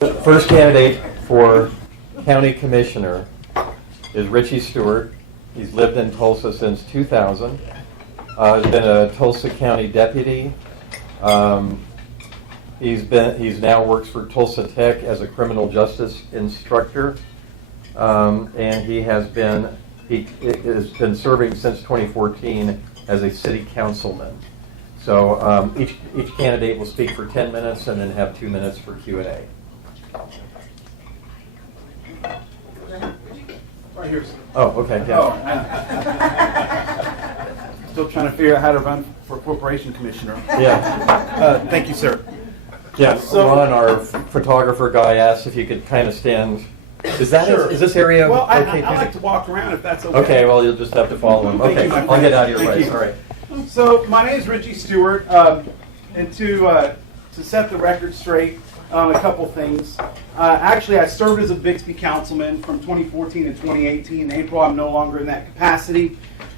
The first candidate for county commissioner is Richie Stewart. He's lived in Tulsa since 2000. He's been a Tulsa County deputy. He's now works for Tulsa Tech as a criminal justice instructor, and he has been serving since 2014 as a city councilman. So each candidate will speak for 10 minutes and then have 2 minutes for Q&A. Right here. Oh, okay. Yeah. Still trying to figure out how to run for corporation commissioner. Yeah. Thank you, sir. Yeah. So- Ron, our photographer guy, asked if you could kind of stand. Is Sure. this area Well, okay? I like to walk around if that's okay. Okay. Well, you'll just have to follow him. Thank Okay. you, my I'll friend. get out of your Thank way. you. All right. So my name is Richie Stewart, and to set the record straight on a couple things. Actually, I served as a Bixby councilman from 2014 to 2018. In April, I'm no longer in that capacity.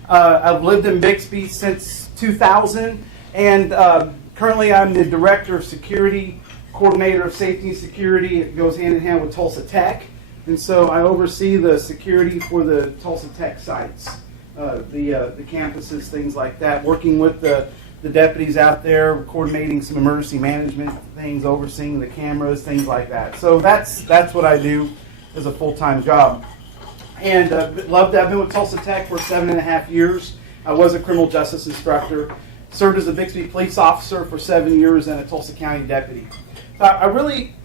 I've lived in Bixby since 2000, and currently I'm the director of security, coordinator of safety and security. It goes hand in hand with Tulsa Tech, and so I oversee the security for the Tulsa Tech sites, the campuses, things like that, working with the deputies out there, coordinating some emergency management things, overseeing the cameras, things like that. So that's what I do as a full-time job. And I've been with Tulsa Tech for 7.5 years. I was a criminal justice instructor, served as a Bixby police officer for 7 years and a Tulsa County deputy. So I really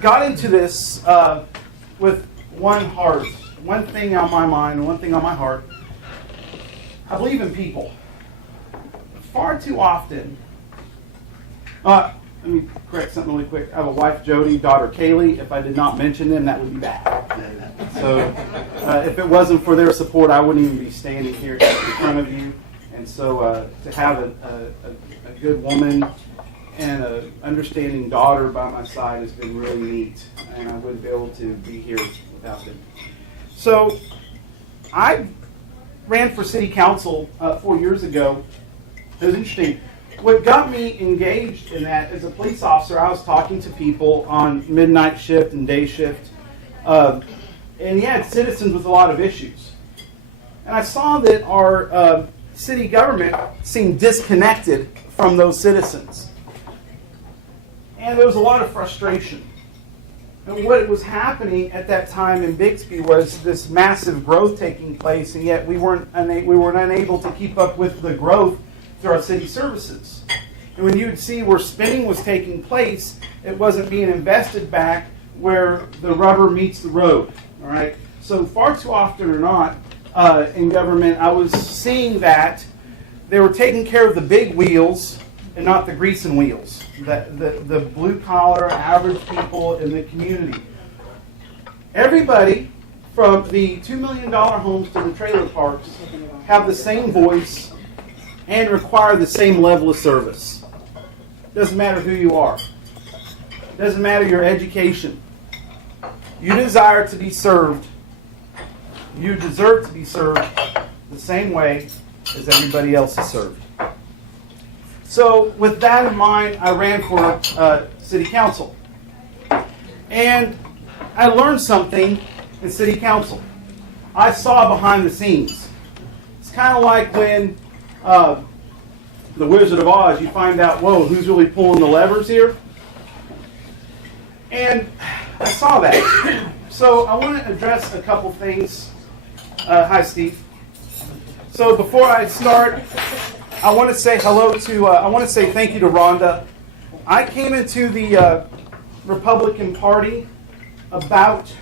got into this with one heart, one thing on my mind, one thing on my heart. I believe in people. Far too often, let me correct something really quick. I have a wife, Jody, daughter, Kaylee. If I did not mention them, that would be bad. So if it wasn't for their support, I wouldn't even be standing here in front of you. And so to have a good woman and an understanding daughter by my side has been really neat. And I wouldn't be able to be here without them. So I ran for city council 4 years ago. It was interesting. What got me engaged in that as a police officer, I was talking to people on midnight shift and day shift. And you had citizens with a lot of issues. And I saw that our city government seemed disconnected from those citizens. And there was a lot of frustration. And what was happening at that time in Bixby was this massive growth taking place, and yet we weren't unable to keep up with the growth through our city services. And when you would see where spending was taking place, it wasn't being invested back where the rubber meets the road. All right. So far too often or not in government, I was seeing that they were taking care of the big wheels and not the greasing wheels, the blue collar average people in the community. Everybody from the $2 million homes to the trailer parks have the same voice and require the same level of service. Doesn't matter who you are. Doesn't matter your education. You desire to be served. You deserve to be served the same way as everybody else is served. So with that in mind, I ran for city council. And I learned something in city council. I saw behind the scenes. It's kind of like when the Wizard of Oz, you find out, whoa, who's really pulling the levers here? And I saw that. So I want to address a couple things. Hi, Steve. So before I start, I want to say hello to, I want to say thank you to Rhonda. I came into the Republican Party about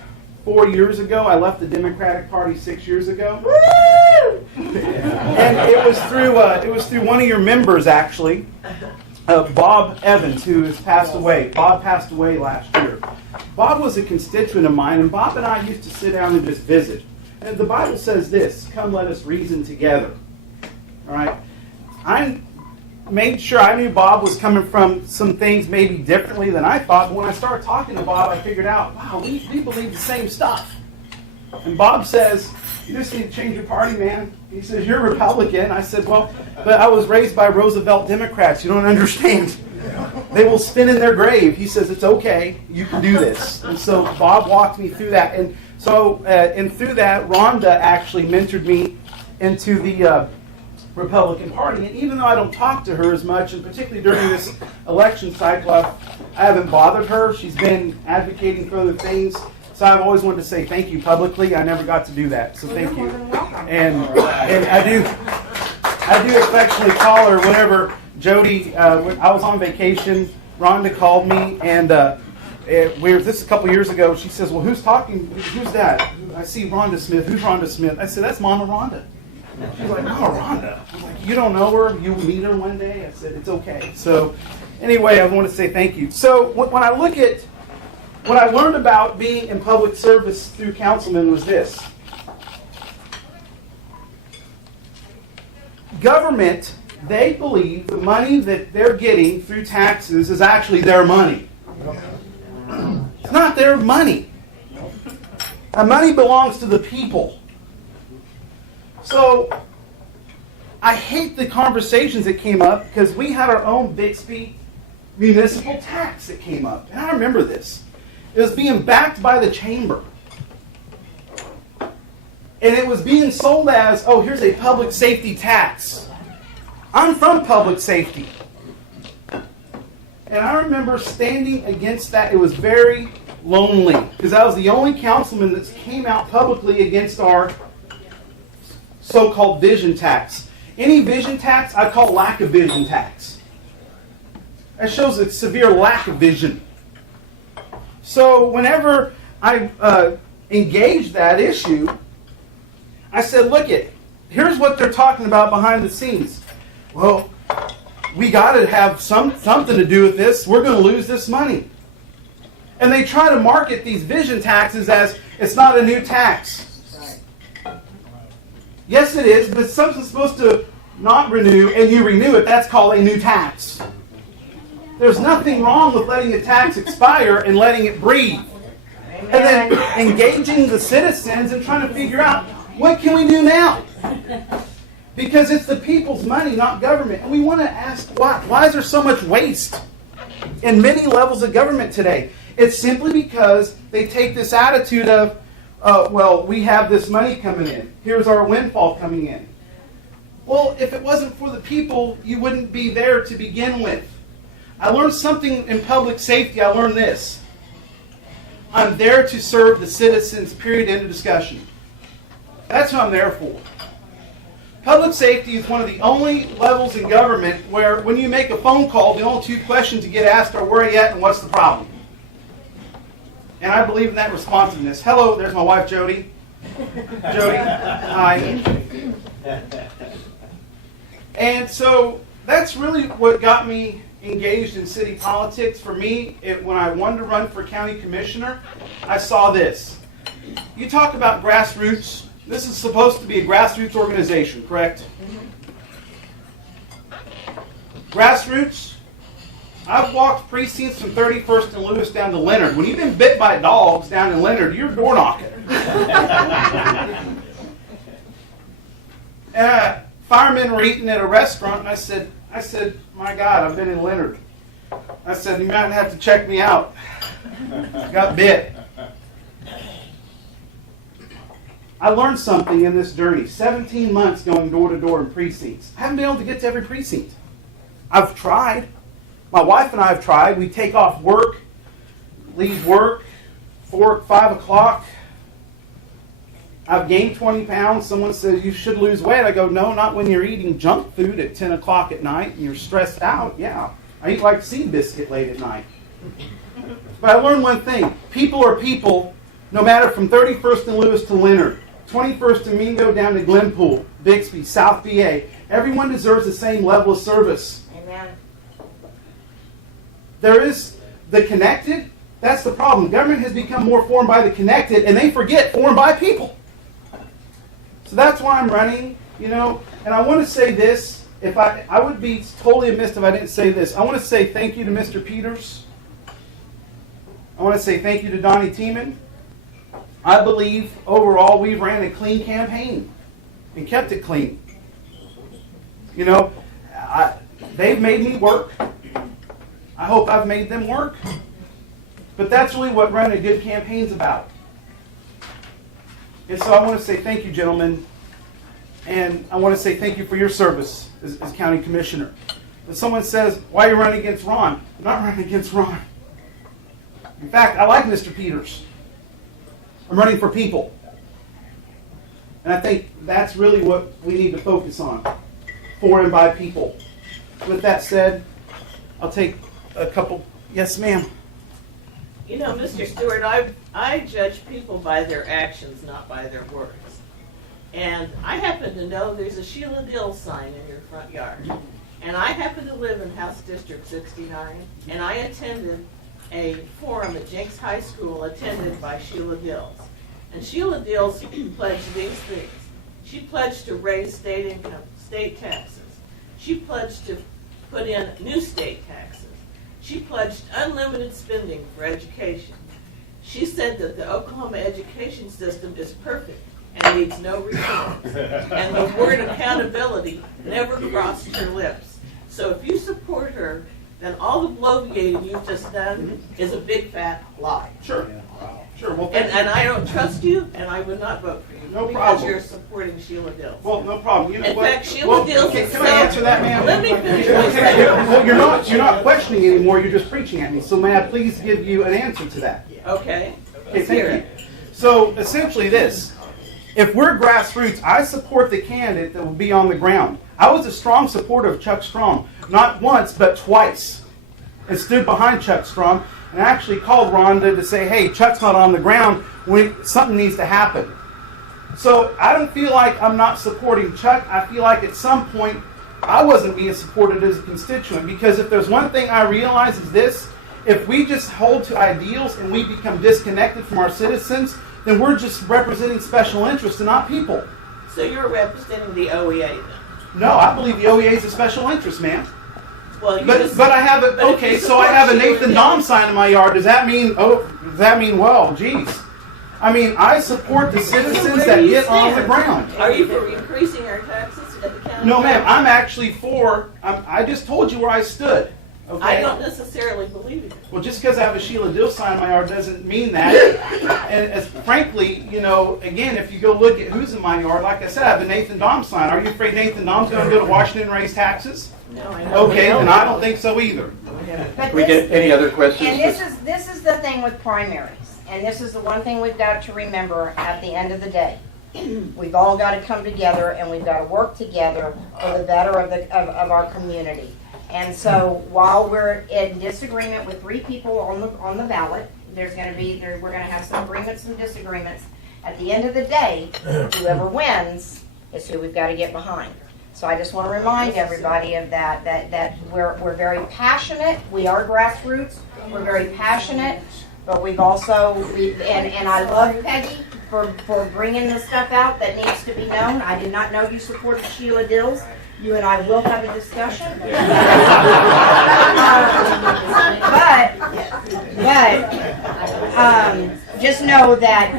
4 years ago. I left the Democratic Party 6 years ago. And it was through one of your members, actually, Bob Evans, who has passed away. Bob passed away last year. Bob was a constituent of mine, and Bob and I used to sit down and just visit. And the Bible says this, come let us reason together. All right? I made sure I knew Bob was coming from some things maybe differently than I thought. But when I started talking to Bob, I figured out, wow, we believe the same stuff. And Bob says, you just need to change your party, man. He says, you're a Republican. I said, well, but I was raised by Roosevelt Democrats. You don't understand. They will spin in their grave. He says, it's okay, you can do this. And so Bob walked me through that. And so, and through that, Rhonda actually mentored me into the Republican Party. And even though I don't talk to her as much, and particularly during this election cycle, I haven't bothered her. She's been advocating for other things. So I've always wanted to say thank you publicly. I never got to do that, so thank you. And I do affectionately call her whenever Jody, when I was on vacation, Rhonda called me, and this is a couple years ago. She says, well, who's talking? Who's that? I see Rhonda Smith. Who's Rhonda Smith? I said, that's Mama Rhonda. She's like, Mama Rhonda. I was like, you don't know her? You'll meet her one day? I said, it's okay. So anyway, I want to say thank you. So when I look at what I learned about being in public service through councilmen was this. Government, they believe the money that they're getting through taxes is actually their money. It's not their money. The money belongs to the people. So I hate the conversations that came up because we had our own Bixby municipal tax that came up. And I remember this. It was being backed by the chamber. And it was being sold as, oh, here's a public safety tax. I'm from public safety. And I remember standing against that. It was very lonely because I was the only councilman that came out publicly against our so-called vision tax. Any vision tax, I call lack of vision tax. That shows a severe lack of vision. So whenever I engaged that issue, I said, look here's what they're talking about behind the scenes. Well, we got to have something to do with this. We're going to lose this money. And they try to market these vision taxes as it's not a new tax. Yes, it is, but something's supposed to not renew, and you renew it. That's called a new tax. There's nothing wrong with letting a tax expire and letting it breathe. And then engaging the citizens and trying to figure out, what can we do now? Because it's the people's money, not government. And we want to ask, why is there so much waste in many levels of government today? It's simply because they take this attitude of, well, we have this money coming in. Here's our windfall coming in. Well, if it wasn't for the people, you wouldn't be there to begin with. I learned something in public safety. I learned this. I'm there to serve the citizens, period, end of discussion. That's what I'm there for. Public safety is one of the only levels in government where when you make a phone call, the only two questions you get asked are where are you at and what's the problem? And I believe in that responsiveness. Hello, there's my wife, Jody. Jody, hi. And so that's really what got me engaged in city politics. For me, when I wanted to run for county commissioner, I saw this. You talk about grassroots. This is supposed to be a grassroots organization, correct? Grassroots. I've walked precincts from 31st and Lewis down to Leonard. When you've been bit by dogs down in Leonard, you're door knocking. Firemen were eating at a restaurant, and I said, my God, I've been in Leonard. I said, you might have to check me out. I got bit. I learned something in this journey. 17 months going door to door in precincts. I haven't been able to get to every precinct. I've tried. My wife and I have tried. We take off work, leave work, 4, 5 o'clock. I've gained 20 pounds. Someone says you should lose weight. I go, no, not when you're eating junk food at 10 o'clock at night and you're stressed out. Yeah, I eat like seed biscuit late at night. But I learned one thing. People are people, no matter from 31st and Lewis to Leonard, 21st and Mingo down to Glenpool, Bixby, South BA. Everyone deserves the same level of service. Amen. There is the connected. That's the problem. Government has become more formed by the connected, and they forget formed by people. So that's why I'm running, And I want to say this. If I would be totally amiss if I didn't say this. I want to say thank you to Mr. Peters. I want to say thank you to Donnie Tiemann. I believe overall we ran a clean campaign and kept it clean. They've made me work. hope I've made them work. But that's really what running a good campaign's about. And so I want to say thank you, gentlemen. And I want to say thank you for your service as county commissioner. When someone says, why are you running against Ron? I'm not running against Ron. In fact, I like Mr. Peters. I'm running for people. And I think that's really what we need to focus on. For and by people. With that said, I'll take a couple. Yes, ma'am. You know, Mr. Stewart, I judge people by their actions, not by their words. And I happen to know there's a Sheila Dill sign in your front yard. And I happen to live in House District 69, and I attended a forum at Jenks High School attended by Sheila Dills. And Sheila Dills pledged these things. She pledged to raise state income, state taxes. She pledged to put in new state taxes. She pledged unlimited spending for education. She said that the Oklahoma education system is perfect and needs no reforms. And the word accountability never crossed her lips. So if you support her, then all the bloviating you've just done is a big fat lie. Sure. Sure. Well, And I don't trust you, and I would not vote for you. No because problem. you're supporting Sheila Dills. Well, no problem. You know In what? fact, Sheila Dills can, has can I said- answer that, ma'am? Let me finish my statement. Well, you're not questioning anymore. You're just preaching at me. So may I please give you an answer to that? Okay. Okay, Let's hear thank it. you. So essentially this, if we're grassroots, I support the candidate that will be on the ground. I was a strong supporter of Chuck Strong, not once, but twice, and stood behind Chuck Strong, and actually called Rhonda to say, hey, Chuck's not on the ground, something needs to happen. So I don't feel like I'm not supporting Chuck. I feel like at some point I wasn't being supported as a constituent, because if there's one thing I realize is this: if we just hold to ideals and we become disconnected from our citizens, then we're just representing special interests and not people. So you're representing the OEA then? No, I believe the OEA is a special interest, man. Well, you But just- I have a but if okay, you so I support have a Sheila Nathan Dills- Dom sign in my yard. Does that mean well, geez. I mean, I support the citizens that get on the ground. Are you for increasing our taxes at the county? No, ma'am, I'm actually for. I just told you where I stood. Okay. I don't necessarily believe it. Well, just because I have a Sheila Dill sign in my yard doesn't mean that. And as frankly, you know, again, if you go look at who's in my yard, like I said, I have a Nathan Dom sign. Are you afraid Nathan Dom's going to go to Washington and raise taxes? No, I know. Okay, then I don't think so either. But Can we get any other questions? and this is the thing with primaries, and this is the one thing we've got to remember at the end of the day. We've all got to come together, and we've got to work together for the better of our community. And so while we're in disagreement with 3 people on the ballot, we're going to have some agreements and disagreements. At the end of the day, whoever wins is who we've got to get behind. So I just want to remind everybody of that we're very passionate. We are grassroots. We're very passionate, but we've also, and I love Peggy for bringing the stuff out that needs to be known. I did not know you supported Sheila Dills. You and I will have a discussion. But just know that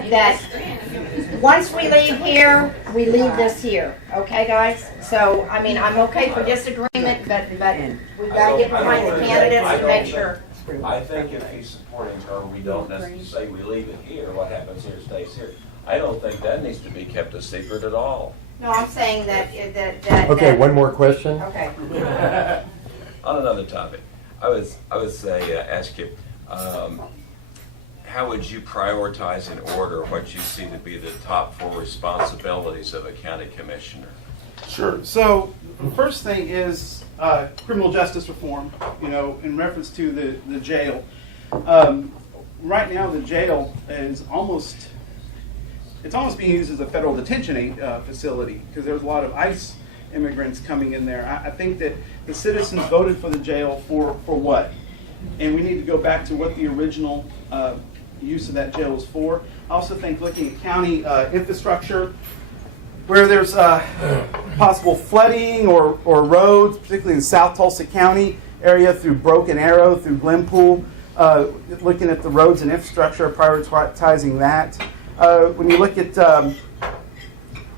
once we leave here, we leave this here. Okay, guys? So, I mean, I'm okay for disagreement, but we've got to get behind the candidates and make sure. I think if he's supporting her, we don't necessarily say we leave it here, what happens here stays here. I don't think that needs to be kept a secret at all. No, I'm saying that. Okay, one more question. Okay. On another topic, I would say, ask you, how would you prioritize in order what you see to be the top 4 responsibilities of a county commissioner? Sure. So the first thing is criminal justice reform, you know, in reference to the jail. Right now the jail is almost being used as a federal detention facility because there's a lot of ICE immigrants coming in there. I think that the citizens voted for the jail for what? And we need to go back to what the original use of that jail was for. I also think looking at county infrastructure, where there's possible flooding or roads, particularly in South Tulsa County area through Broken Arrow, through Glenpool, looking at the roads and infrastructure, prioritizing that. When you look at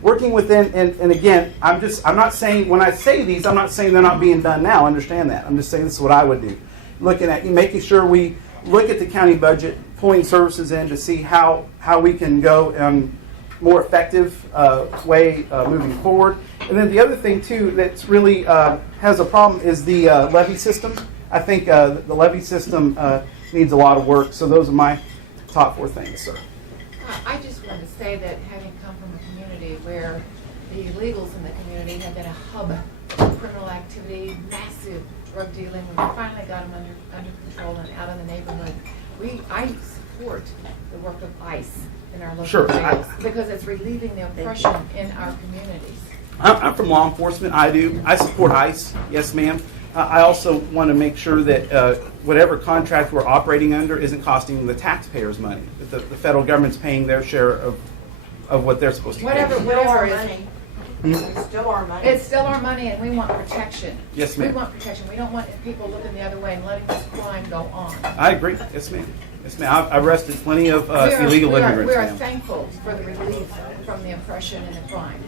working within, and again, I'm not saying, when I say these, I'm not saying they're not being done now, understand that. I'm just saying this is what I would do. looking at making sure we look at the county budget, pulling services in to see how we can go more effective way moving forward. And then the other thing too that's really has a problem is the levy system. I think the levy system needs a lot of work. So those are my top 4 things, sir. I just want to say that having come from a community where the illegals in the community have been a hub of criminal activity, massive drug dealing, we finally got them under control and out of the neighborhood. I support the work of ICE in our local jails because it's relieving the oppression in our communities. I'm from law enforcement. I support ICE. Yes, ma'am. I also want to make sure that whatever contract we're operating under isn't costing the taxpayers money. That the federal government's paying their share of what they're supposed to pay. Whatever it is. It's still our money. It's still our money, and we want protection. Yes, ma'am. We want protection. We don't want people looking the other way and letting this crime go on. I agree. Yes, ma'am. Yes, ma'am. I've arrested plenty of illegal immigrants. We are ma'am. thankful for the relief from the oppression and the crime.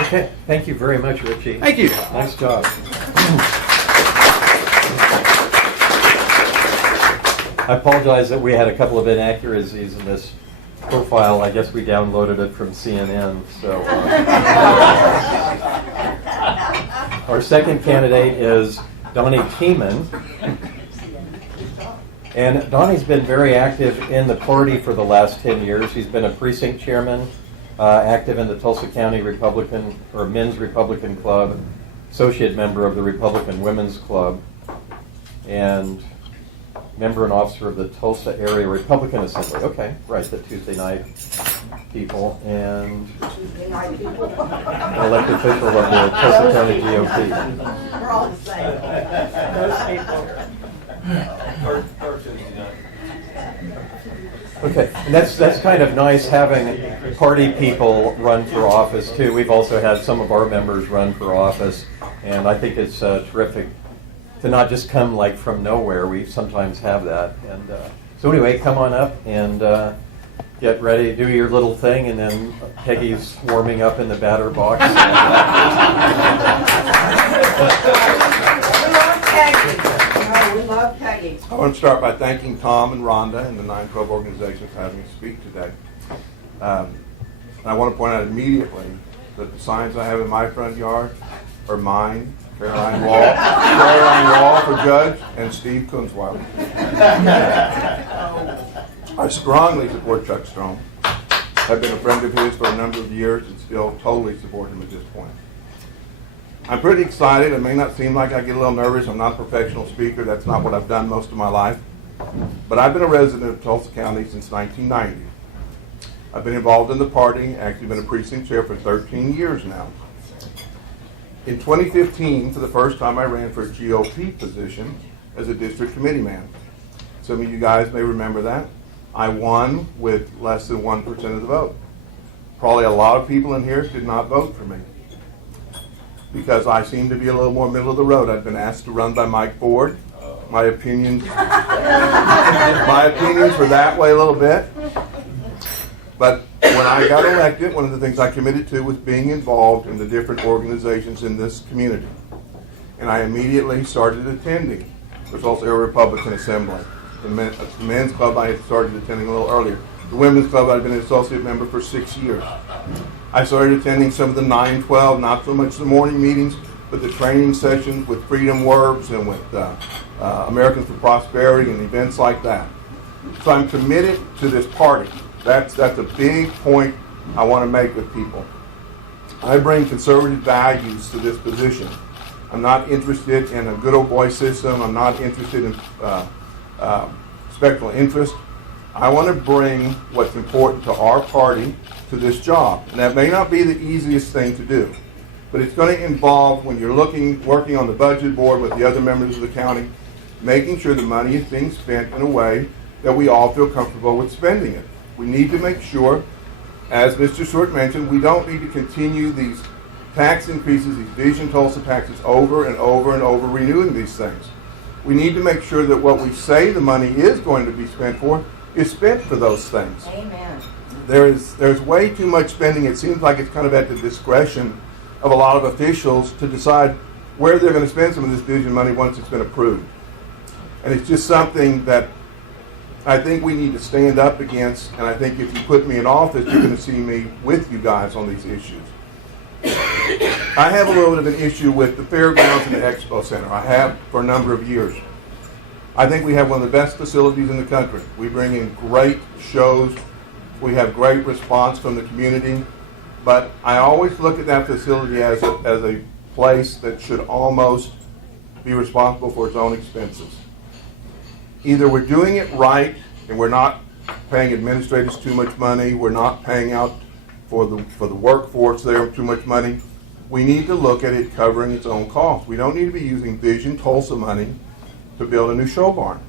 Okay, thank you very much, Richie. Thank you. Nice job. I apologize that we had a couple of inaccuracies in this profile. I guess we downloaded it from CNN. So our second candidate is Donnie Keenan. And Donnie's been very active in the party for the last 10 years. He's been a precinct chairman, active in the Tulsa County Republican or Men's Republican Club, associate member of the Republican Women's Club, and member and officer of the Tulsa Area Republican Assembly. Okay, right, the Tuesday night people, and an elected official of the Tulsa County GOP. We're all the same. Those people. Okay, and that's kind of nice having party people run for office too. We've also had some of our members run for office, and I think it's terrific to not just come like from nowhere. We sometimes have that. And so anyway, come on up and get ready, do your little thing, and then Peggy's warming up in the batter box. We love Peggy. Oh, we love Peggy. I want to start by thanking Tom and Rhonda and the 912 organization for having me speak today. And I want to point out immediately that the signs I have in my front yard are mine, Caroline Wall for judge, and Steve Kunzweiler. I strongly support Chuck Strome. I've been a friend of his for a number of years and still totally support him at this point. I'm pretty excited. It may not seem like I get a little nervous. I'm not a professional speaker. That's not what I've done most of my life. But I've been a resident of Tulsa County since 1990. I've been involved in the party, actually been a precinct chair for 13 years now. In 2015, for the first time, I ran for a GOP position as a district committee man. Some of you guys may remember that. I won with less than 1% of the vote. Probably a lot of people in here did not vote for me because I seem to be a little more middle of the road. I've been asked to run by Mike Ford. My opinions were that way a little bit. But when I got elected, one of the things I committed to was being involved in the different organizations in this community. And I immediately started attending the Tulsa Area Republican Assembly. The men's club I had started attending a little earlier. The women's club I'd been an associate member for 6 years. I started attending some of the 9.12, not so much the morning meetings, but the training sessions with Freedom Works and with Americans for Prosperity and events like that. So I'm committed to this party. That's a big point I want to make with people. I bring conservative values to this position. I'm not interested in a good old boy system. I'm not interested in special interest. I want to bring what's important to our party to this job. And that may not be the easiest thing to do, but it's going to involve, when you're working on the budget board with the other members of the county, making sure the money is being spent in a way that we all feel comfortable with spending it. We need to make sure, as Mr. Stewart mentioned, we don't need to continue these tax increases, these Vision Tulsa taxes over and over and over, renewing these things. We need to make sure that what we say the money is going to be spent for is spent for those things. Amen. There's way too much spending. It seems like it's kind of at the discretion of a lot of officials to decide where they're going to spend some of this vision money once it's been approved. And it's just something that I think we need to stand up against, and I think if you put me in office, you're going to see me with you guys on these issues. I have a little bit of an issue with the fairgrounds and the expo center. I have for a number of years. I think we have one of the best facilities in the country. We bring in great shows. We have great response from the community. But I always look at that facility as a place that should almost be responsible for its own expenses. Either we're doing it right and we're not paying administrators too much money, we're not paying out for the workforce there too much money. We need to look at it covering its own costs. We don't need to be using Vision Tulsa money to build a new show barn.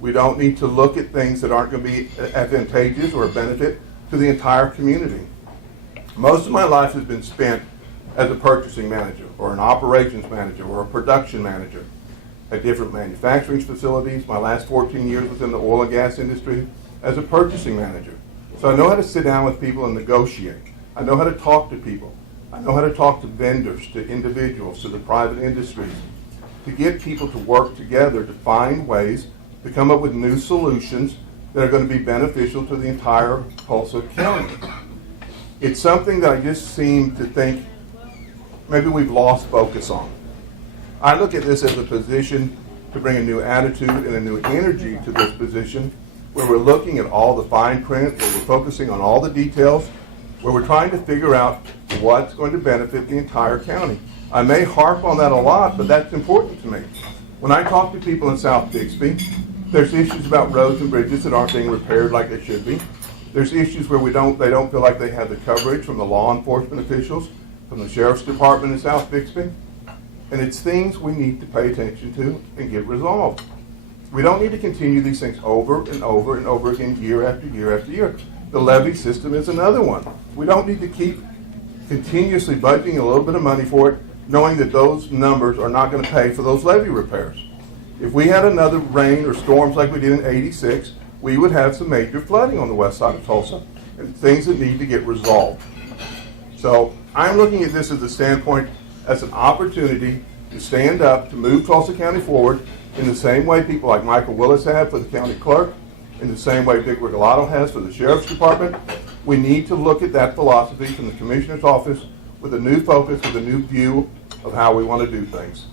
We don't need to look at things that aren't going to be advantageous or a benefit to the entire community. Most of my life has been spent as a purchasing manager or an operations manager or a production manager at different manufacturing facilities. My last 14 years was in the oil and gas industry as a purchasing manager. So I know how to sit down with people and negotiate. I know how to talk to people. I know how to talk to vendors, to individuals, to the private industries, to get people to work together to find ways to come up with new solutions that are going to be beneficial to the entire Tulsa County. It's something that I just seem to think maybe we've lost focus on. I look at this as a position to bring a new attitude and a new energy to this position, where we're looking at all the fine print, where we're focusing on all the details, where we're trying to figure out what's going to benefit the entire county. I may harp on that a lot, but that's important to me. When I talk to people in South Bixby, there's issues about roads and bridges that aren't being repaired like they should be. There's issues where they don't feel like they have the coverage from the law enforcement officials, from the sheriff's department in South Bixby. And it's things we need to pay attention to and get resolved. We don't need to continue these things over and over and over again year after year after year. The levy system is another one. We don't need to keep continuously budgeting a little bit of money for it, knowing that those numbers are not going to pay for those levee repairs. If we had another rain or storms like we did in '86, we would have some major flooding on the west side of Tulsa and things that need to get resolved. So I'm looking at this as a standpoint, as an opportunity to stand up, to move Tulsa County forward in the same way people like Michael Willis have for the county clerk, in the same way Vic Regalado has for the sheriff's department. We need to look at that philosophy from the commissioner's office with a new focus, with a new view of how we want to do things.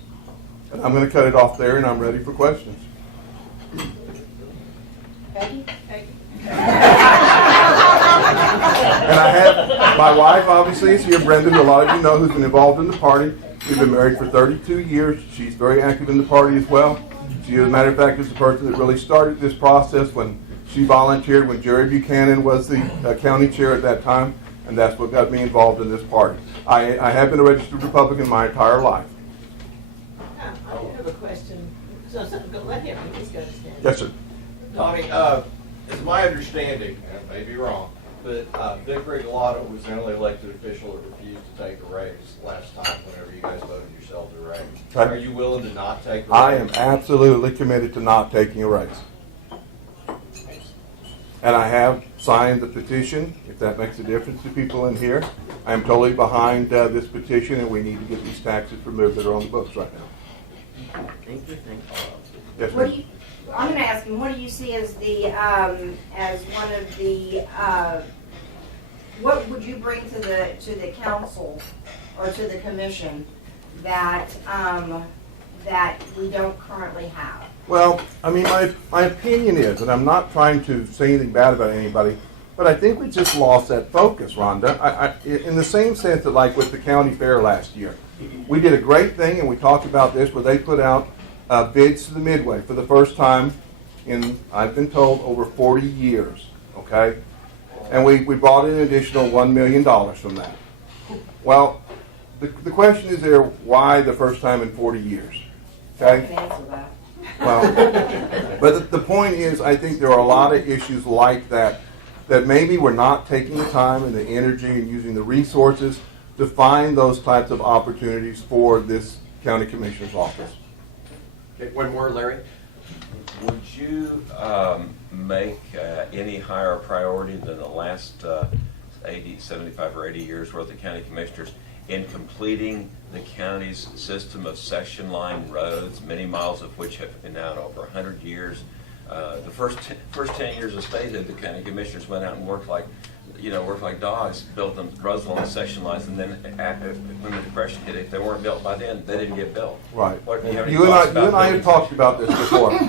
And I'm going to cut it off there, and I'm ready for questions. Peggy? And I have my wife, obviously, is here, Brenda, who a lot of you know, who's been involved in the party. We've been married for 32 years. She's very active in the party as well. She, as a matter of fact, is the person that really started this process when she volunteered when Jerry Buchanan was the county chair at that time, and that's what got me involved in this party. I have been a registered Republican my entire life. I do have a question. So let him, he's going to stand. Yes, sir. Tommy, it's my understanding, and I may be wrong, but Vic Regalado was the only elected official that refused to take a raise last time whenever you guys voted yourselves a raise. Okay. Are you willing to not take a raise? I am absolutely committed to not taking a raise. And I have signed the petition, if that makes a difference to people in here. I am totally behind this petition, and we need to get these taxes removed that are on the books right now. Thank you. Yes, What ma'am. do you, I'm going to ask him, what do you see as the, as one of the, what would you bring to the council or to the commission that, that we don't currently have? Well, I mean, my opinion is, and I'm not trying to say anything bad about anybody, but I think we just lost that focus, Rhonda. In the same sense that, like with the county fair last year, we did a great thing, and we talked about this, where they put out bids to the Midway for the first time in, I've been told, over 40 years, okay? And we brought in an additional $1 million from that. Well, the question is there, why the first time in 40 years, okay? I can answer that. Well, but the point is, I think there are a lot of issues like that that maybe we're not taking the time and the energy and using the resources to find those types of opportunities for this county commissioner's office. Okay, one more, Larry. Would you make any higher priority than the last 75 or 80 years worth of county commissioners in completing the county's system of section line roads, many miles of which have been out over 100 years. The first 10 years of statehood, the county commissioners went out and worked like dogs, built them roads along the section lines, and then when the Depression hit, if they weren't built by then, they didn't get built. Right. What, do you have any You and thoughts I about have building? talked about this before.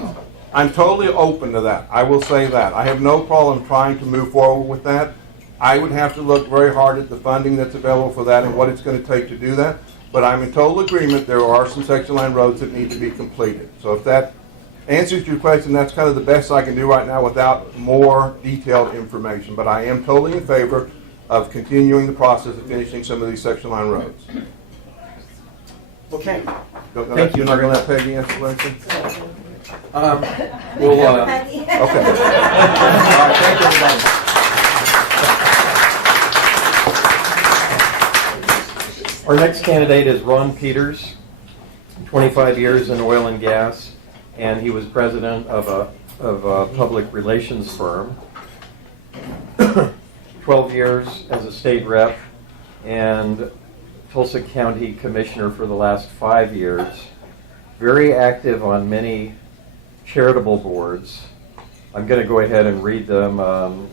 I'm totally open to that. I will say that. I have no problem trying to move forward with that. I would have to look very hard at the funding that's available for that and what it's going to take to do that. But I'm in total agreement there are some section line roads that need to be completed. So if that answers your question, that's kind of the best I can do right now without more detailed information. But I am totally in favor of continuing the process of finishing some of these section line roads. Okay. Thank you You're not very going to let Peggy answer the question? We'll, Okay. all right, thank you, everybody. Our next candidate is Ron Peters, 25 years in oil and gas, and he was president of a public relations firm, 12 years as a state rep, and Tulsa County Commissioner for the last 5 years. Very active on many charitable boards. I'm going to go ahead and read them.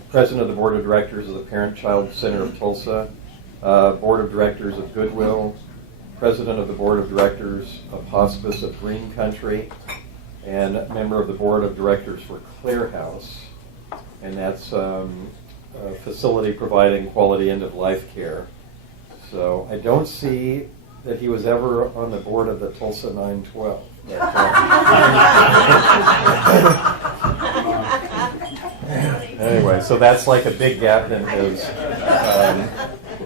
President of the Board of Directors of the Parent-Child Center of Tulsa, Board of Directors of Goodwill, President of the Board of Directors of Hospice of Green Country, and member of the Board of Directors for Clear House, and that's a facility providing quality end-of-life care. So I don't see that he was ever on the board of the Tulsa 9.12. Anyway, so that's like a big gap in his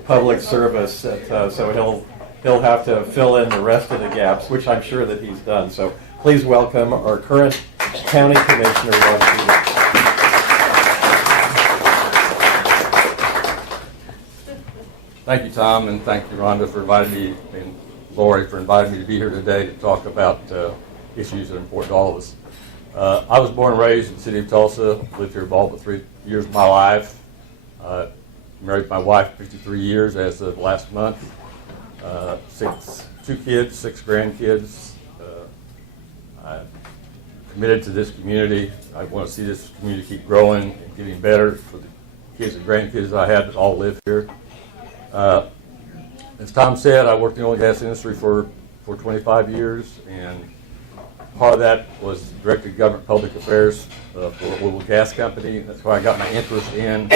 public service. So he'll have to fill in the rest of the gaps, which I'm sure that he's done. So please welcome our current county commissioner, Ron Peters. Thank you, Tom, and thank you, Rhonda, for inviting me, and Lori for inviting me to be here today to talk about issues that are important to all of us. I was born and raised in the city of Tulsa, lived here all but 3 years of my life. Married my wife 53 years as of last month. 2 kids, 6 grandkids. I'm committed to this community. I want to see this community keep growing and getting better for the kids and grandkids I have that all live here. As Tom said, I worked in the oil and gas industry for 25 years, and part of that was director of government public affairs for a oil and gas company. That's why I got my interest in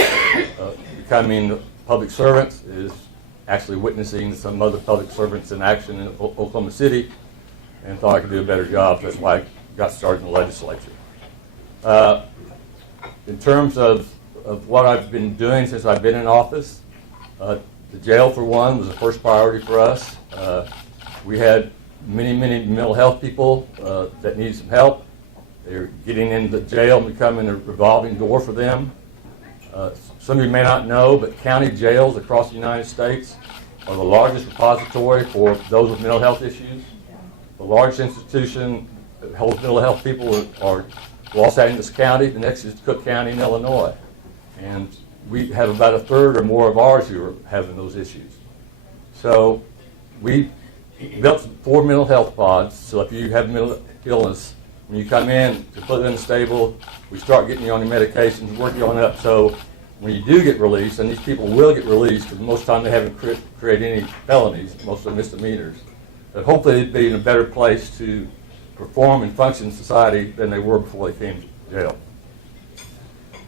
becoming public servants, is actually witnessing some other public servants in action in Oklahoma City, and thought I could do a better job. That's why I got started in the legislature. In terms of what I've been doing since I've been in office, the jail, for one, was the first priority for us. We had many mental health people that needed some help. They're getting into the jail and becoming a revolving door for them. Some of you may not know, but county jails across the United States are the largest repository for those with mental health issues. The largest institution that holds mental health people are Los Angeles County. The next is Cook County in Illinois. And we have about a third or more of ours who are having those issues. So we built 4 mental health pods. So if you have mental illness, when you come in, completely unstable, we start getting you on your medications, working on up. So when you do get released, and these people will get released, because most of the time they haven't created any felonies, most of them misdemeanors, but hopefully they'd be in a better place to perform and function in society than they were before they came to jail.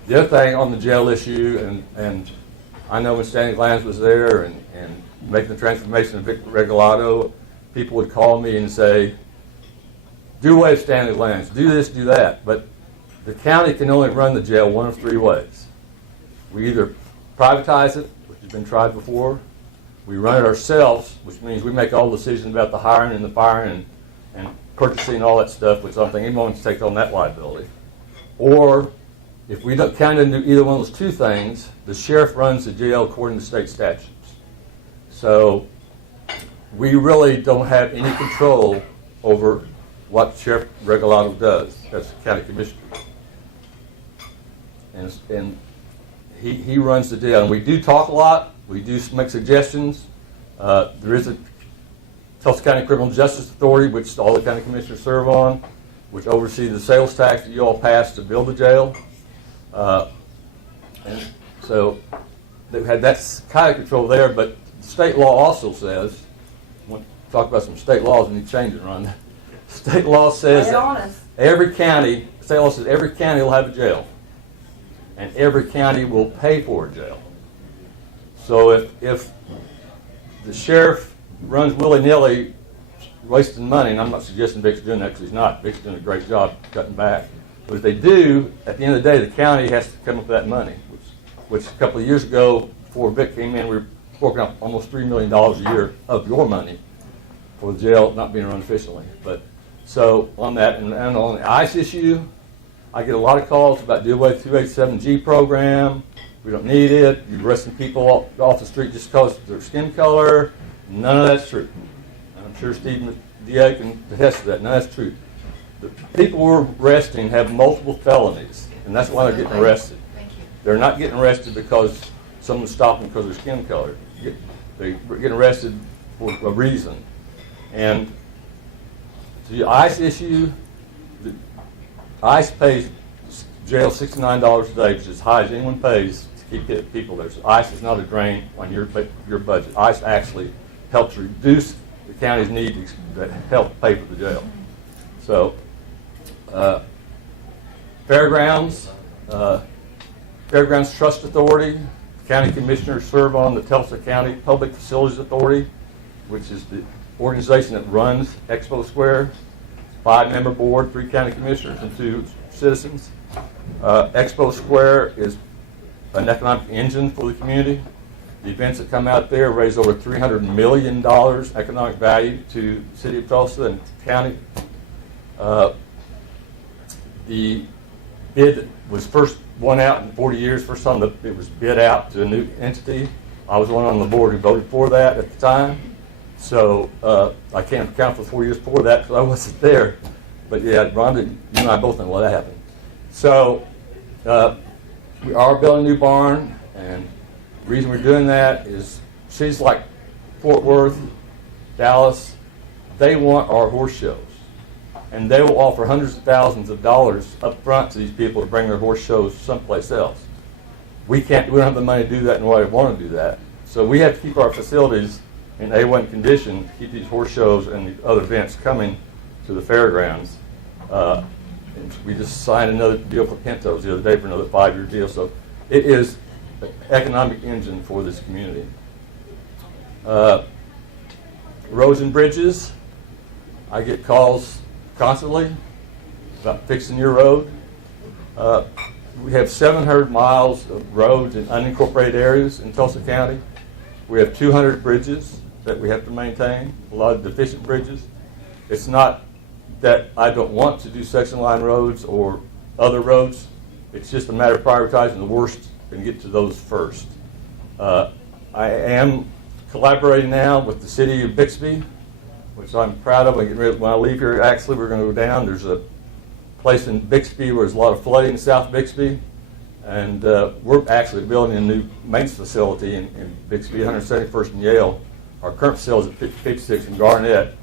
The other thing on the jail issue, and I know when Stanley Lands was there and making the transformation of Victor Regalado, people would call me and say, do away with Stanley Lands, do this, do that. But the county can only run the jail one of 3 ways. We either privatize it, which has been tried before, we run it ourselves, which means we make all the decisions about the hiring and the firing and purchasing and all that stuff, which I don't think anyone wants to take on that liability. Or if we don't kind of do either one of those 2 things, the sheriff runs the jail according to state statutes. So we really don't have any control over what Sheriff Regalado does as county commissioner. And he runs the jail. And we do talk a lot. We do make suggestions. There is Tulsa County Criminal Justice Authority, which all the county commissioners serve on, which oversees the sales tax that you all passed to build the jail. And so they've had that kind of control there, but state law also says, we'll talk about some state laws and you change it, Ron. State law says Lay it on that us. every county, state law says every county will have a jail. And every county will pay for a jail. So if the sheriff runs willy-nilly wasting money, and I'm not suggesting Vic's doing that because he's not. Vic's doing a great job cutting back. But if they do, at the end of the day, the county has to come up with that money, which a couple of years ago, before Vic came in, we were forking out almost $3 million a year of your money for the jail not being run efficiently. But so on that, and on the ICE issue, I get a lot of calls about do away with the 287G program. We don't need it. You're arresting people off the street just because of their skin color. None of that's true. And I'm sure Steve DA can attest to that. None of that's true. The people we're arresting have multiple felonies, and that's why they're getting arrested. Thank you. They're not getting arrested because someone's stopping because of their skin color. They're getting arrested for a reason. And to the ICE issue, the ICE pays jail $69 a day, which is as high as anyone pays to keep people there. So ICE is not a drain on your budget. ICE actually helps reduce the county's need to help pay for the jail. So, Fairgrounds Trust Authority, county commissioners serve on the Tulsa County Public Facilities Authority, which is the organization that runs Expo Square. 5-member board, 3 county commissioners, and 2 citizens. Expo Square is an economic engine for the community. The events that come out there raise over $300 million economic value to the city of Tulsa and the county. The bid was first won out in 40 years. First time it was bid out to a new entity. I was one on the board who voted for that at the time. So I can't account for 4 years before that because I wasn't there. But yeah, Rhonda, you and I both know what happened. So we are building a new barn, and the reason we're doing that is cities like Fort Worth, Dallas, they want our horse shows. And they will offer hundreds of thousands of dollars up front to these people to bring their horse shows someplace else. We don't have the money to do that, and why we want to do that. So we have to keep our facilities in A1 condition to keep these horse shows and the other events coming to the fairgrounds. And we just signed another deal for Pintos the other day for another 5-year deal. So it is an economic engine for this community. Roads and bridges, I get calls constantly about fixing your road. We have 700 miles of roads in unincorporated areas in Tulsa County. We have 200 bridges that we have to maintain, a lot of deficient bridges. It's not that I don't want to do section line roads or other roads. It's just a matter of prioritizing the worst and get to those first. I am collaborating now with the city of Bixby, which I'm proud of. When I leave here, actually, we're going to go down. There's a place in Bixby where there's a lot of flooding in South Bixby. And we're actually building a new maintenance facility in Bixby, 171st and Yale. Our current facility is at 56 in Garnett.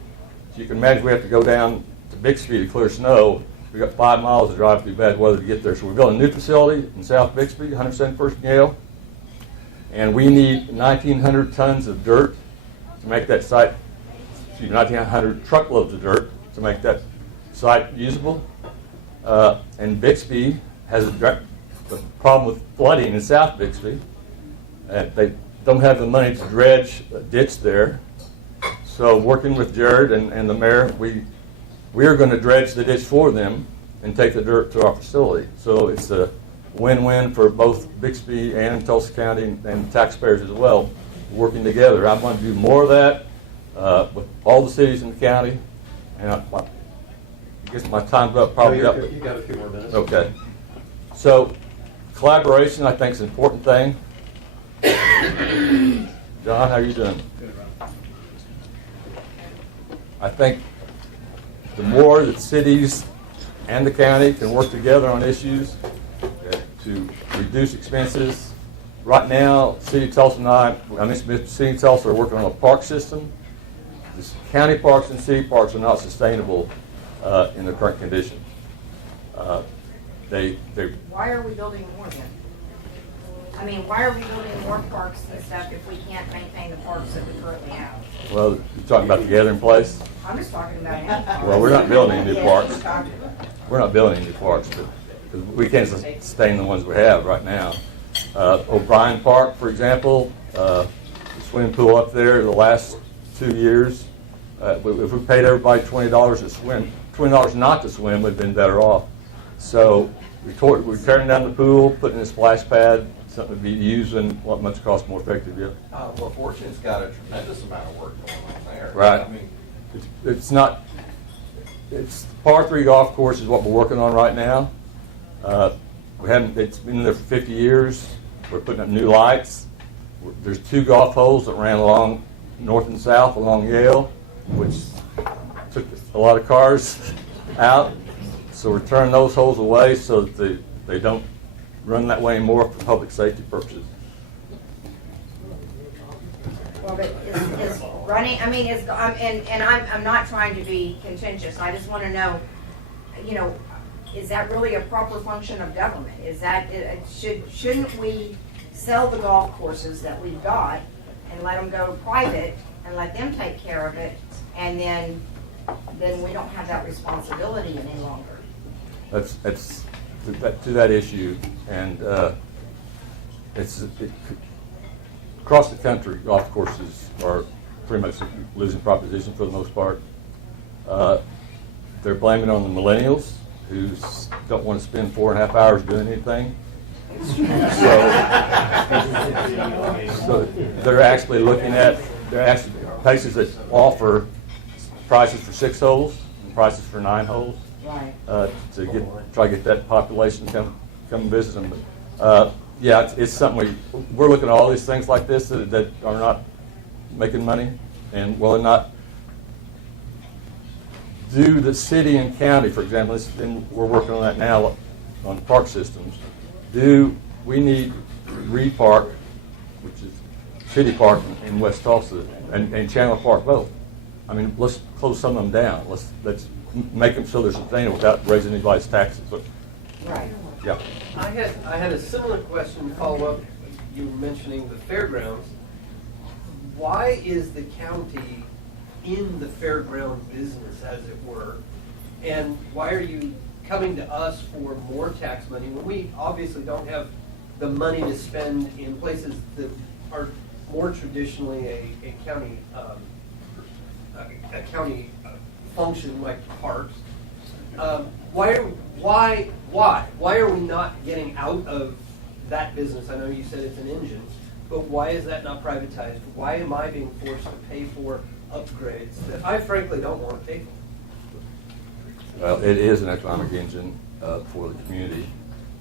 So you can imagine we have to go down to Bixby to clear snow. We've got 5 miles to drive through bad weather to get there. So we're building a new facility in South Bixby, 171st and Yale. And we need 1,900 tons of dirt to make that site, 1,900 truckloads of dirt to make that site usable. And Bixby has a problem with flooding in South Bixby. They don't have the money to dredge a ditch there. So working with Jared and the mayor, we are going to dredge the ditch for them and take the dirt to our facility. So it's a win-win for both Bixby and Tulsa County and taxpayers as well, working together. I want to do more of that with all the cities in the county. And I guess my time's up probably. No, you got a few more minutes. Okay. So collaboration, I think, is an important thing. John, how you doing? I think the more that cities and the county can work together on issues to reduce expenses. Right now, City of Tulsa and City of Tulsa are working on a park system the county parks and city parks are not sustainable in their current condition. They Why are we building more then? I mean, why are we building more parks and stuff if we can't maintain the parks that we currently have? well, you're talking about the gathering place. I'm just talking about any parks. Well, we're not building any new Yeah, parks. just talking about- We're not building any new parks, but because we can't sustain the ones we have right now. O'Brien Park, for example, the swimming pool up there the last 2 years, if we paid everybody $20 to swim, $20 not to swim, we'd been better off. So we're tearing down the pool, putting in a splash pad, something to be used and what much cost more effective, yeah. Well, Fortune's got a tremendous amount of work going on there. Right. I mean, It's not, it's par 3 golf course is what we're working on right now. We haven't, it's been there for 50 years. We're putting up new lights. There's 2 golf holes that ran along north and south along Yale, which took a lot of cars out. So we're turning those holes away so that they don't run that way anymore for public safety purposes. Well, but is running, I mean, I'm not trying to be contentious, I just want to know, you know, is that really a proper function of government? Is that, shouldn't we sell the golf courses that we've got and let them go private and let them take care of it, and then we don't have that responsibility any longer? That's to that issue, and across the country, golf courses are pretty much a losing proposition for the most part. They're blaming it on the millennials who don't want to spend 4.5 hours doing anything. So they're actually looking at places that offer prices for 6 holes and prices for 9 holes. Right. To try to get that population to come visit them. But, yeah, it's something we're looking at all these things like this that are not making money, and will not do the city and county, for example, and we're working on that now on park systems. We need Reed Park, which is City Park in West Tulsa, and Chandler Park both. I mean, let's close some of them down. Let's make them so they're sustainable without raising anybody's taxes. But, Right. yeah. I had a similar question to follow up. You were mentioning the fairgrounds. Why is the county in the fairground business, as it were? And why are you coming to us for more tax money when we obviously don't have the money to spend in places that are more traditionally a county function like parks? Why are we not getting out of that business? I know you said it's an engine, but why is that not privatized? Why am I being forced to pay for upgrades that I frankly don't want to pay for? Well, it is an economic engine for the community.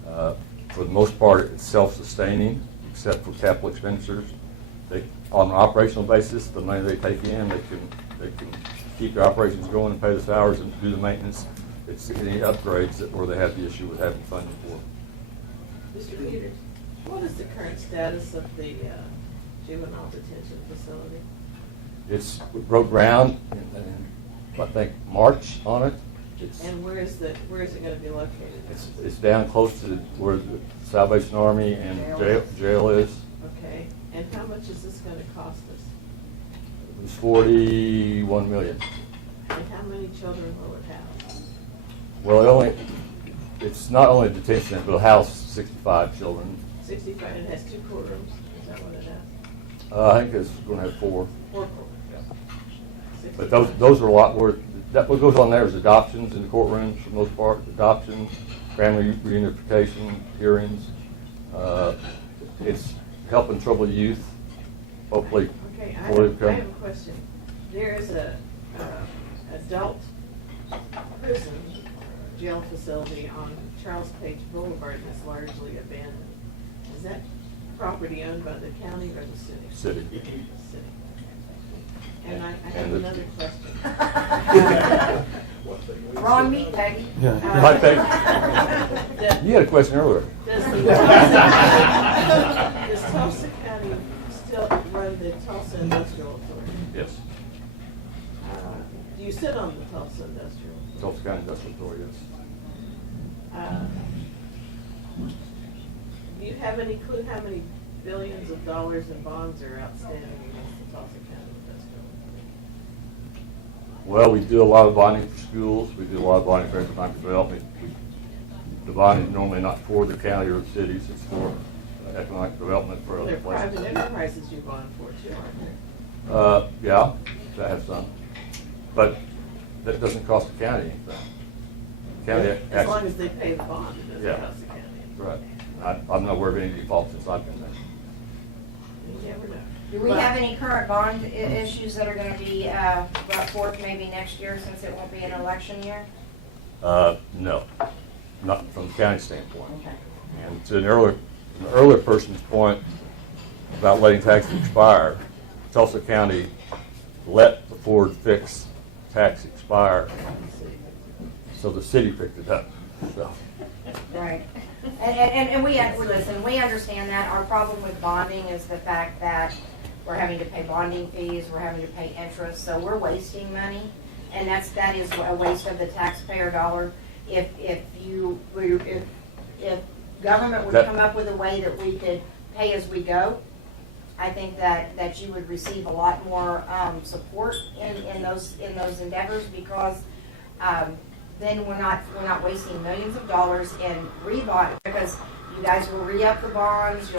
For the most part, it's self-sustaining, except for capital expenditures. On an operational basis, the money they take in, they can keep their operations going and pay the salaries and do the maintenance. It's any upgrades where they have the issue with having funding for. Mr. Peters, what is the current status of the juvenile detention facility? We broke ground in I think, March on it. And where is it going to be located? It's down close to where the Salvation Army and jail is. Okay. And how much is this going to cost us? It was $41 million. And how many children will it house? Well, it's not only a detention center, but it'll house 65 children. 65, and it has 2 courtrooms. Is that what it has? I think it's going to have 4. 4 courtrooms. But those are a lot more. What goes on there is adoptions in the courtrooms for the most part. Adoptions, family reunification, hearings. It's helping troubled youth. Hopefully, Okay, I before they have come. a question. There is a adult prison jail facility on Charles Page Boulevard that's largely abandoned. Is that property owned by the county or the city? City. City. And I have And the- another question. Wrong meat, Peggy. Hi, Peggy. You had a question earlier. Does Tulsa County still run the Tulsa Industrial Authority? Yes. Tulsa County Industrial Authority, yes. Do you have any clue how many billions of dollars in bonds are outstanding against the Tulsa County Industrial? Well, we do a lot of bonding for schools. We do a lot of bonding for economic development. The bonding is normally not for the county or the cities. It's for economic development for other They're places. private enterprises you bond for too, aren't they? Yeah, that has some. But that doesn't cost the county anything. County As long actually, as they pay the bond, it Yeah. doesn't cost the county. right. I'm not aware of any defaults since I've been there. You never know. Do we have any current bond issues that are gonna be, brought forth maybe next year, since it won't be an election year? No, not from the county standpoint. Okay. And to an earlier person's point about letting taxes expire, Tulsa County let the Ford fix tax expire, so the city picked it up. So, Right. And listen, we understand that. Our problem with bonding is the fact that we're having to pay bonding fees, we're having to pay interest, so we're wasting money. And that is a waste of the taxpayer dollar. If government would That- come up with a way that we could pay as we go, I think that you would receive a lot more support in those endeavors, because then we're not wasting millions of dollars in rebond, because you guys will re-up the bonds,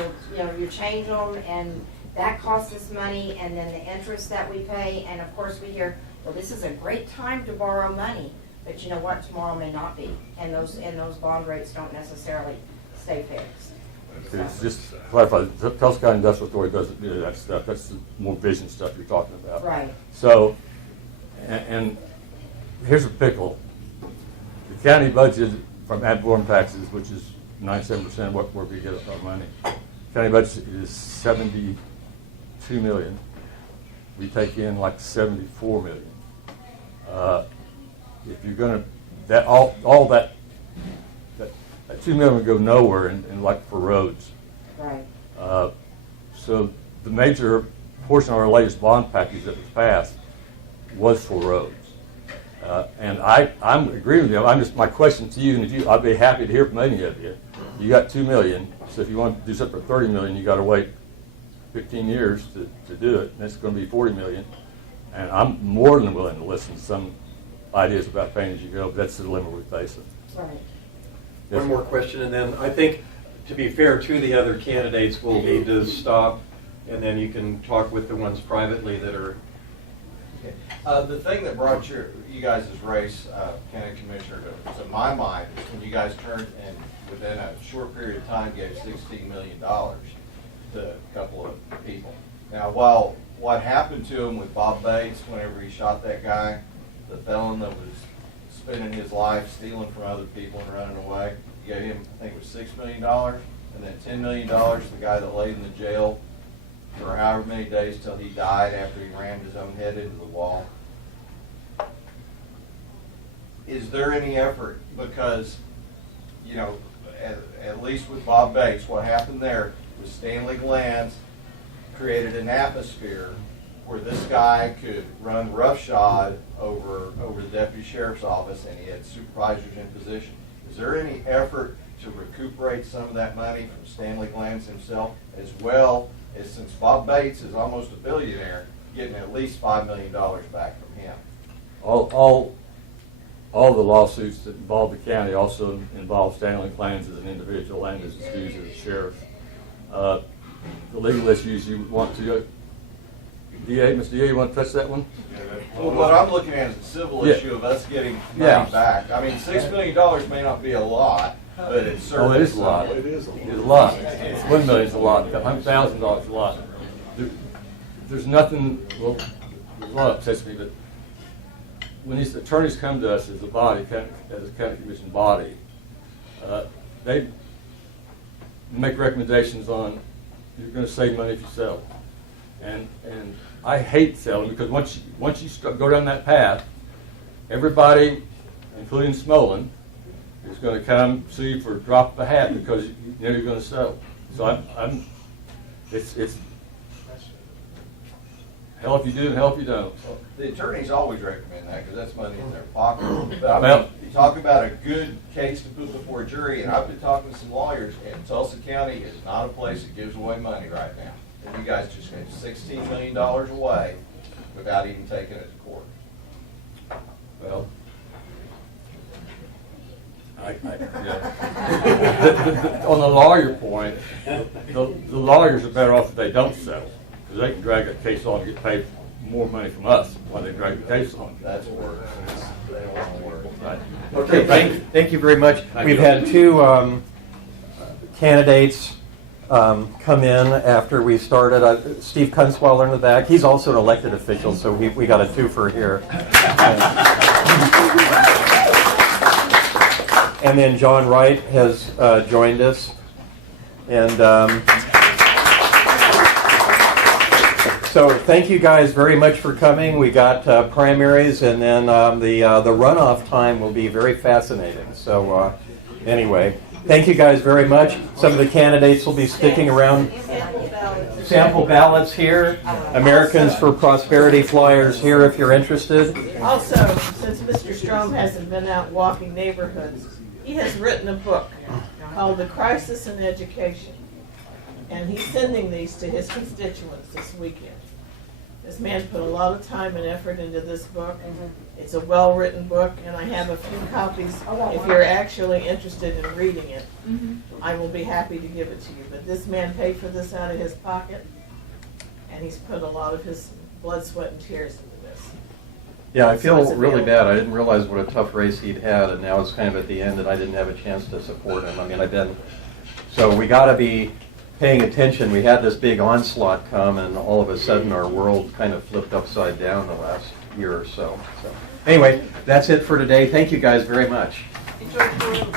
you change them, and that costs us money, and then the interest that we pay, and of course we hear, well, this is a great time to borrow money, but you know what, tomorrow may not be, and those bond rates don't necessarily stay fixed. it's just to clarify, the Tulsa County Industrial Authority doesn't do that stuff. That's the more vision stuff you're talking about. Right. So, and here's a pickle. The county budget from ad valorem taxes, which is 97% of where we get our money. County budget is $72 million. We take in like $74 million. If you're going to, all that $2 million would go nowhere in like for roads. Right. So the major portion of our latest bond package that was passed was for roads. And I'm agreeing with you. My question to you, and I'd be happy to hear from any of you. You got $2 million, so if you want to do something for $30 million, you got to wait 15 years to do it, and it's going to be $40 million. And I'm more than willing to listen to some ideas about paying as you go, but that's the dilemma we're facing. Right. Yes, One more question, and then I think, to be fair to the other candidates, we'll need to stop, and then you can talk with the ones privately that are. The thing that brought you guys' race, county commissioner, to my mind, is when you guys turned and within a short period of time gave $16 million to a couple of people. Now, while what happened to him with Bob Bates, whenever he shot that guy, the felon that was spending his life stealing from other people and running away, you gave him, I think it was $6 million, and then $10 million to the guy that laid in the jail for however many days till he died after he rammed his own head into the wall. Is there any effort? Because, you know, at least with Bob Bates, what happened there was Stanley Glantz created an atmosphere where this guy could run roughshod over the deputy sheriff's office, and he had supervisors in position. Is there any effort to recuperate some of that money from Stanley Glantz himself, as well as, since Bob Bates is almost a billionaire, getting at least $5 million back from him? all the lawsuits that involve the county also involve Stanley Glantz as an individual and as his duties as a sheriff. The legal issues you want to, Mr. DA, you want to touch that one? Well, what I'm looking at is a civil Yeah. issue of us getting Yeah. money back. I mean, $6 million may not be a lot, but it's Oh, certainly. it is a lot. It is a lot. $1 million is a lot. $100,000 is a lot. There's nothing, well, there's a lot that upsets me, but when these attorneys come to us as a body, as a county commission body, they make recommendations on, you're going to save money if you sell. And I hate selling, because once you go down that path, everybody, including Smolin, is going to come sue you for a drop of a hat because you know you're going to sell. So hell if you do, hell if you don't. The attorneys always recommend that, because that's money in their pocket. But I Well- mean, you talk about a good case to put before a jury, and I've been talking to some lawyers, and Tulsa County is not a place that gives away money right now. And you guys just gave $16 million away without even taking it to court. Well, yeah. On the lawyer point, the lawyers are better off if they don't settle, because they can drag that case on and get paid more money from us while they drag the case on. That's worse. They don't want to work. Right. Okay, thank you very much. Thank We've you. had two candidates come in after we started. Steve Kunzweiler in the back. He's also an elected official, so we got a twofer here. And then John Wright has joined us. And so thank you guys very much for coming. We got primaries, and then the runoff time will be very fascinating. So anyway, thank you guys very much. Some of the candidates will be sticking around. Sample ballots here. Americans for Prosperity flyers here if you're interested. Also, since Mr. Strom hasn't been out walking neighborhoods, he has written a book called The Crisis in Education. And he's sending these to his constituents this weekend. This man put a lot of time and effort into this book. It's a well-written book, and I have a few copies. If you're actually interested in reading it, I will be happy to give it to you. But this man paid for this out of his pocket, and he's put a lot of his blood, sweat, and tears into this. Yeah, I So feel it's really available. bad. I didn't realize what a tough race he'd had, and now it's kind of at the end, and I didn't have a chance to support him. I mean, so we got to be paying attention. We had this big onslaught come, and all of a sudden our world kind of flipped upside down the last year or so. So anyway, that's it for today. Thank you guys very much. Enjoy the